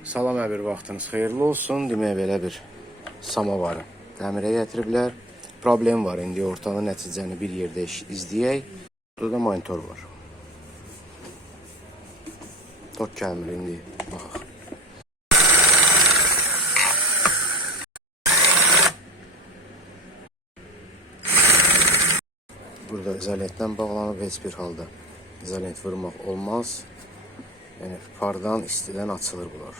Salam, hər bir vaxtınız xeyirli olsun. Demək, belə bir samavarı təmirə gətiriblər. Problem var, indi ortanın nəticəni bir yerdə izləyək. Burada da monitor var. Tok gəlmir, indi baxaq. Burada izolentlə bağlanıb, heç bir halda izolent vurmaq olmaz. Yəni, pardan, istidən açılır bunlar.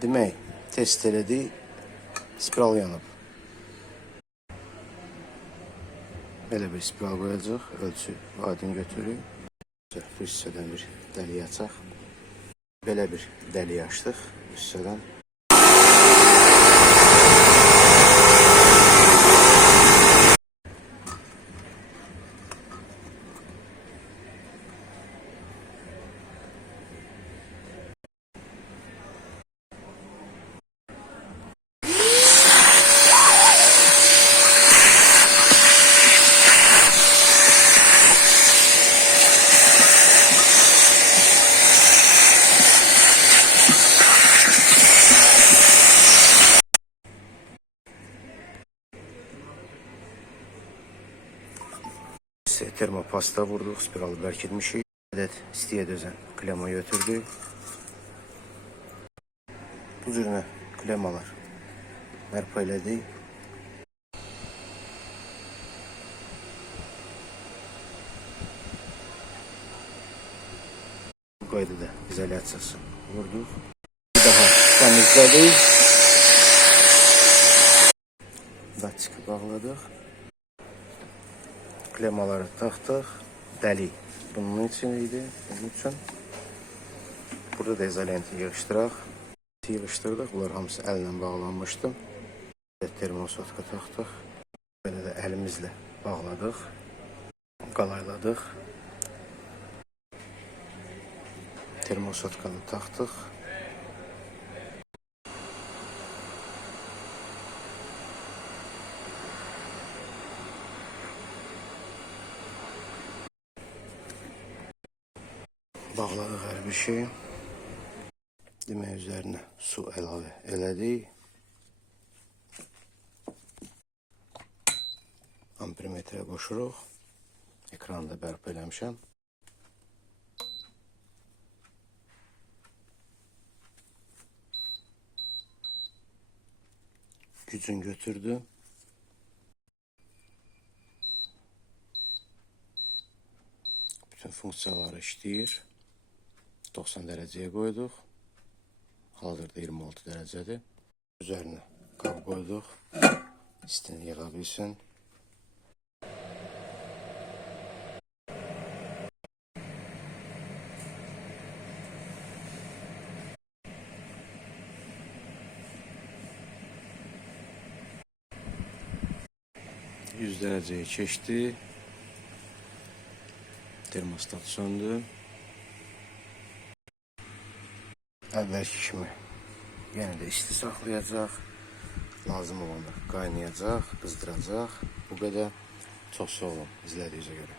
Demək, test elədi, spiral yanıb. Belə bir spiral qoyacaq, ölçü aydın götürürük. Bu hissədən bir dəliyə açaq. Belə bir dəliyə açdıq bu hissədən. Termopasta vurduq, spiralı bərkitmişik. Ədəd istiyə dözən klema götürdük. Bu cürünə klemalar bərpa elədik. Bu qaydada izolyasiyası vurduq. Bir daha təmizlədik. Datçıqı bağladıq. Klemaları taxdıq. Dəli bunun üçün idi. Bunun üçün. Burada da izolenti yığışdıraq. Yığışdırdıq. Bunlar hamısı əllə bağlanmışdı. Termosotka taxdıq. Belə də əlimizlə bağladıq. Qalayladıq. Termosotkanı taxdıq. Bağladıq hər bir şey. Demək, üzərinə su əlavə elədik. Ampermetrə qoşuruq. Ekranı da bərpa eləmişəm. Gücün götürdü. Bütün funksiyaları işləyir. 90 dərəcəyə qoyduq. Hazırda 26 dərəcədir. Üzərinə qab qoyduq. İstini yığa bilsin. %100 dərəcəyə keçdi. Termostat söndü. Əvvəlki kimi yenə də isti saxlayacaq. Lazım olanda qaynayacaq, qızdıracaq. Bu qədər. Çox sağ olun izlədiyinizə görə.